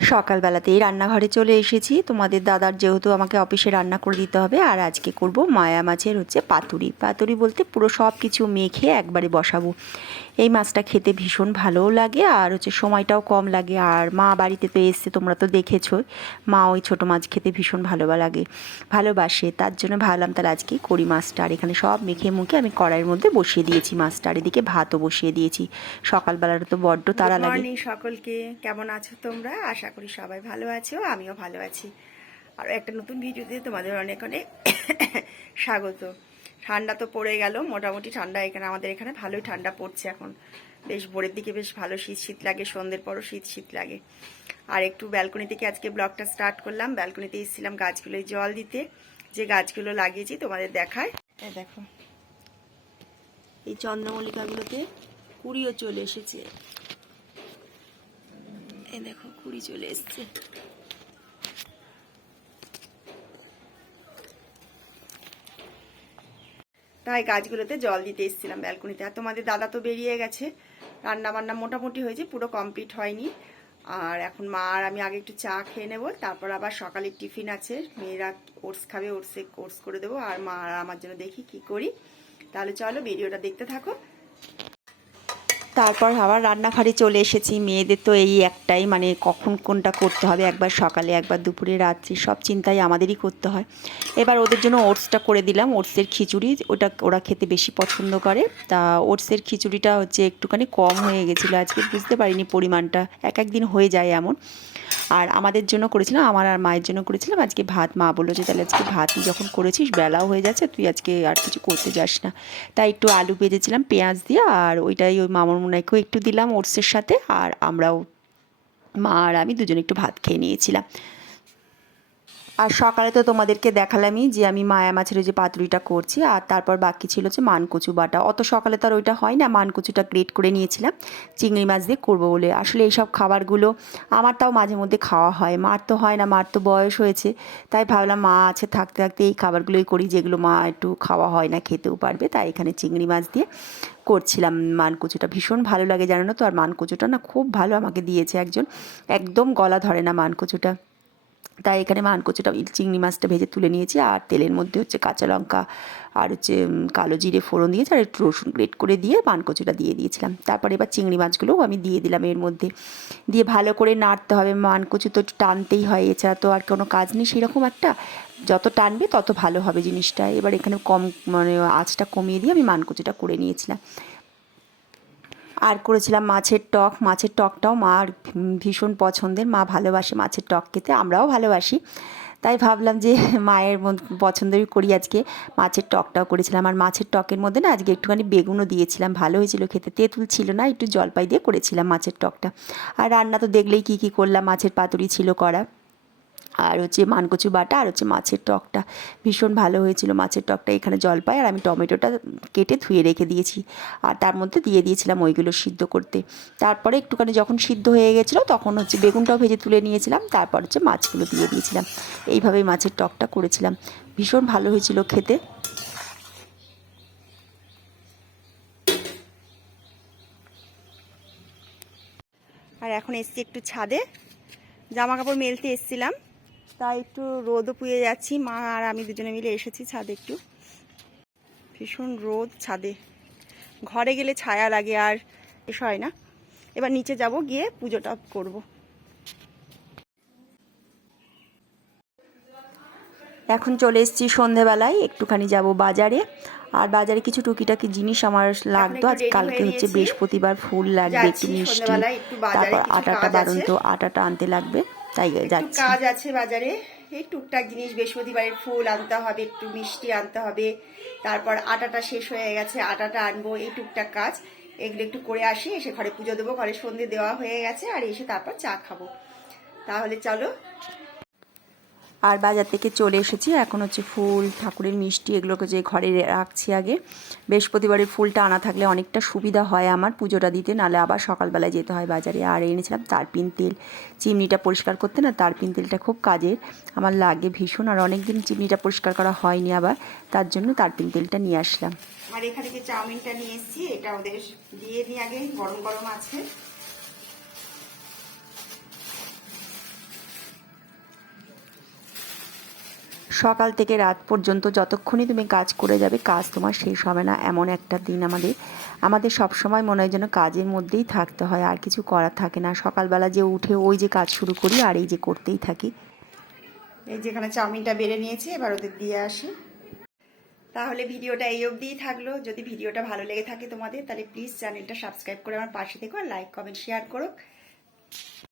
সকালবেলাতেই রান্নাঘরে চলে এসেছি। তোমাদের দাদার যেহেতু আমাকে অফিসে রান্না করে দিতে হবে, আর আজকে করব মায়া মাছের পাতুরি। পাতুরি বলতে পুরো সব কিছু মেখে একবারে বসাবো। এই মাছটা খেতে ভীষণ ভালোও লাগে, আর সময়টাও কম লাগে। আর মা বাড়িতে তো এসছে, তোমরা তো দেখেছোই, মা ওই ছোটো মাছ খেতে ভীষণ ভালোবাসে। তার জন্য ভাবলাম তাহলে আজকেই করি মাছটা। আর এখানে সব মেখে মুখে আমি কড়াইয়ের মধ্যে বসিয়ে দিয়েছি মাছটা, আর এদিকে ভাতও বসিয়ে দিয়েছি। সকালবেলাটা তো বড্ড তাড়া লাগে। মর্নিং সকলকে, কেমন আছো তোমরা? আশা করি সবাই ভালো আছো, আমিও ভালো আছি। আর একটা নতুন ভিডিওতে তোমাদের অনেক অনেক স্বাগত। ঠান্ডা তো পড়ে গেল, মোটামুটি ঠান্ডা আমাদের এখানে ভালোই ঠান্ডা পড়ছে এখন। বেশ ভোরের দিকে বেশ ভালো শীত শীত লাগে, সন্ধ্যের পরও শীত শীত লাগে। আর একটু ব্যালকনি থেকে আজকে ব্লগটা স্টার্ট করলাম। ব্যালকনিতে এসেছিলাম গাছগুলোয় জল দিতে। যে গাছগুলো লাগিয়েছি তোমাদের দেখায়, দেখো এই চন্দ্রমল্লিকাগুলোতে কুড়িও চলে এসেছে। এই দেখো কুড়ি চলে এসছে। তাই গাছগুলোতে জল দিতে এসেছিলাম ব্যালকনিতে। আর তোমাদের দাদা তো বেরিয়ে গেছে, রান্না বান্না মোটামুটি হয়েছে, পুরো কমপ্লিট হয়নি। আর এখন মা আর আমি আগে একটু চা খেয়ে নেবো, তারপর আবার সকালে টিফিন আছে, মেয়েরা ওটস খাবে, ওটস করে দেবো। আর মা আর আমার জন্য দেখি কি করি। তাহলে চলো ভিডিওটা দেখতে থাকো। তারপর আবার রান্নাঘরে চলে এসেছি। মেয়েদের তো এই একটাই, মানে কখন কোনটা করতে হবে, একবার সকালে একবার দুপুরে রাত্রি, সব চিন্তাই আমাদেরই করতে হয়। এবার ওদের জন্য ওটসটা করে দিলাম, ওটসের খিচুড়ি। ওরা খেতে বেশি পছন্দ করে। তা ওটসের খিচুড়িটা একটুখানি কম হয়ে গেছিলো আজকে, বুঝতে পারিনি পরিমাণটা, এক একদিন হয়ে যায় এমন। আর আমাদের জন্য করেছিলাম, আমার আর মায়ের জন্য করেছিলাম আজকে ভাত। মা বললো যে তাহলে আজকে ভাতই যখন করেছিস, বেলাও হয়ে যাচ্ছে, তুই আজকে আর কিছু করতে যাস না। তাই একটু আলু ভেজেছিলাম পেঁয়াজ দিয়ে, আর ওইটাই ওই মামার মুনাইকেও একটু দিলাম ওটসের সাথে। আর আমরাও, মা আর আমি দুজনে একটু ভাত খেয়ে নিয়েছিলাম। আর সকালে তো তোমাদেরকে দেখালামই যে আমি মায়া মাছের পাতুরিটা করছি। আর তারপর বাকি ছিল মানকচু বাটা। অত সকালে তো আর ওইটা হয় না, মানকচুটা গ্রেট করে নিয়েছিলাম চিংড়ি মাছ দিয়ে করবো বলে। আসলে এইসব খাবারগুলো আমার তাও মাঝে মধ্যে খাওয়া হয়, মার তো হয় না, মার তো বয়স হয়েছে। তাই ভাবলাম মা আছে থাকতে থাকতে এই খাবারগুলোই করি, যেগুলো মা একটু খাওয়া হয় না, খেতেও পারবে। তাই এখানে চিংড়ি মাছ দিয়ে করছিলাম মানকচুটা। ভীষণ ভালো লাগে জানো না তো। আর মানকচুটা না খুব ভালো আমাকে দিয়েছে একজন, একদম গলা ধরে না মানকচুটা। তাই এখানে মানকচুটা, চিংড়ি মাছটা ভেজে তুলে নিয়েছি। আর তেলের মধ্যে কাঁচা লঙ্কা আর কালো জিরে ফোড়ন দিয়েছি, আর একটু রসুন গ্রেট করে দিয়ে মানকচুটা দিয়ে দিয়েছিলাম। তারপর এবার চিংড়ি মাছগুলোও আমি দিয়ে দিলাম এর মধ্যে, দিয়ে ভালো করে নাড়তে হবে। মানকচু তো একটু টানতেই হয়, এছাড়া তো আর কোনো কাজ নেই সেরকম একটা। যত টানবে তত ভালো হবে জিনিসটা। এবার এখানে আঁচটা কমিয়ে দিয়ে আমি মানকচুটা করে নিয়েছিলাম। আর করেছিলাম মাছের টক। মাছের টকটাও মার ভীষণ পছন্দের, মা ভালোবাসে মাছের টক খেতে, আমরাও ভালোবাসি। তাই ভাবলাম যে মায়ের পছন্দেরই করি আজকে। মাছের টকটাও করেছিলাম। আর মাছের টকের মধ্যে না আজকে একটুখানি বেগুনও দিয়েছিলাম, ভালো হয়েছিল খেতে। তেঁতুল ছিল না, একটু জলপাই দিয়ে করেছিলাম মাছের টকটা। আর রান্না তো দেখলেই কী কী করলাম, মাছের পাতুরি ছিল করা, আর মানকচু বাটা, আর মাছের টকটা ভীষণ ভালো হয়েছিল। মাছের টকটা এখানে জলপাই, আর আমি টমেটোটা কেটে ধুয়ে রেখে দিয়েছি, আর তার মধ্যে দিয়ে দিয়েছিলাম ওইগুলো সিদ্ধ করতে। তারপরে একটুখানি যখন সিদ্ধ হয়ে গেছিলো তখন বেগুনটাও ভেজে তুলে নিয়েছিলাম, তারপর মাছগুলো দিয়ে দিয়েছিলাম। এইভাবেই মাছের টকটা করেছিলাম, ভীষণ ভালো হয়েছিল খেতে। আর এখন এসছি একটু ছাদে, জামা কাপড় মেলতে এসছিলাম, তাই একটু রোদও পুড়ে যাচ্ছি। মা আর আমি দুজনে মিলে এসেছি ছাদে। একটু ভীষণ রোদ ছাদে, ঘরে গেলে ছায়া লাগে আর এসব হয় না। এবার নিচে যাব, গিয়ে পুজোটা করব। এখন চলে এসেছি সন্ধেবেলায়, একটুখানি যাব বাজারে। আর বাজারে কিছু টুকিটাকি জিনিস আমার লাগতো। আজ কালকে বৃহস্পতিবার, ফুল লাগবে, একটু মিষ্টি, তারপর আটাটা বাড়ন্ত, আটাটা আনতে লাগবে, তাই যাচ্ছি। কাজ আছে বাজারে, এই টুকটাক জিনিস, বৃহস্পতিবারের ফুল আনতে হবে, একটু মিষ্টি আনতে হবে, তারপর আটাটা শেষ হয়ে গেছে, আটাটা আনবো, এই টুকটাক কাজ। এগুলো একটু করে আসি, এসে ঘরে পুজো দেবো, ঘরে সন্ধে দেওয়া হয়ে গেছে, আর এসে তারপর চা খাবো। তাহলে চলো। আর বাজার থেকে চলে এসেছি, এখন ফুল, ঠাকুরের মিষ্টি, এগুলোকে যে ঘরে রাখছি আগে। বৃহস্পতিবারের ফুলটা আনা থাকলে অনেকটা সুবিধা হয় আমার পুজোটা দিতে, নাহলে আবার সকালবেলায় যেতে হয় বাজারে। আর এনেছিলাম তারপিন তেল, চিমনিটা পরিষ্কার করতে না তারপিন তেলটা খুব কাজের, আমার লাগে ভীষণ। আর অনেক দিন চিমনিটা পরিষ্কার করা হয়নি আবার, তার জন্য তারপিন তেলটা নিয়ে আসলাম। আর এখানে যে চাউমিনটা নিয়ে এসেছি, এটা ওদের দিয়ে দিই আগে, গরম গরম আছে। সকাল থেকে রাত পর্যন্ত যতক্ষণই তুমি কাজ করে যাবে কাজ তোমার শেষ হবে না, এমন একটা দিন আমাদের সব সময় মনে হয় যেন কাজের মধ্যেই থাকতে হয়, আর কিছু করার থাকে না। সকালবেলা যে উঠে ওই যে কাজ শুরু করি আর এই যে করতেই থাকি। এই যেখানে চাউমিনটা বেড়ে নিয়েছি, এবার ওদের দিয়ে আসি। তাহলে ভিডিওটা এই অবধিই থাকলো। যদি ভিডিওটা ভালো লেগে থাকে তোমাদের, তাহলে প্লিজ চ্যানেলটা সাবস্ক্রাইব করে আমার পাশে থেকো, আর লাইক কমেন্ট শেয়ার করো।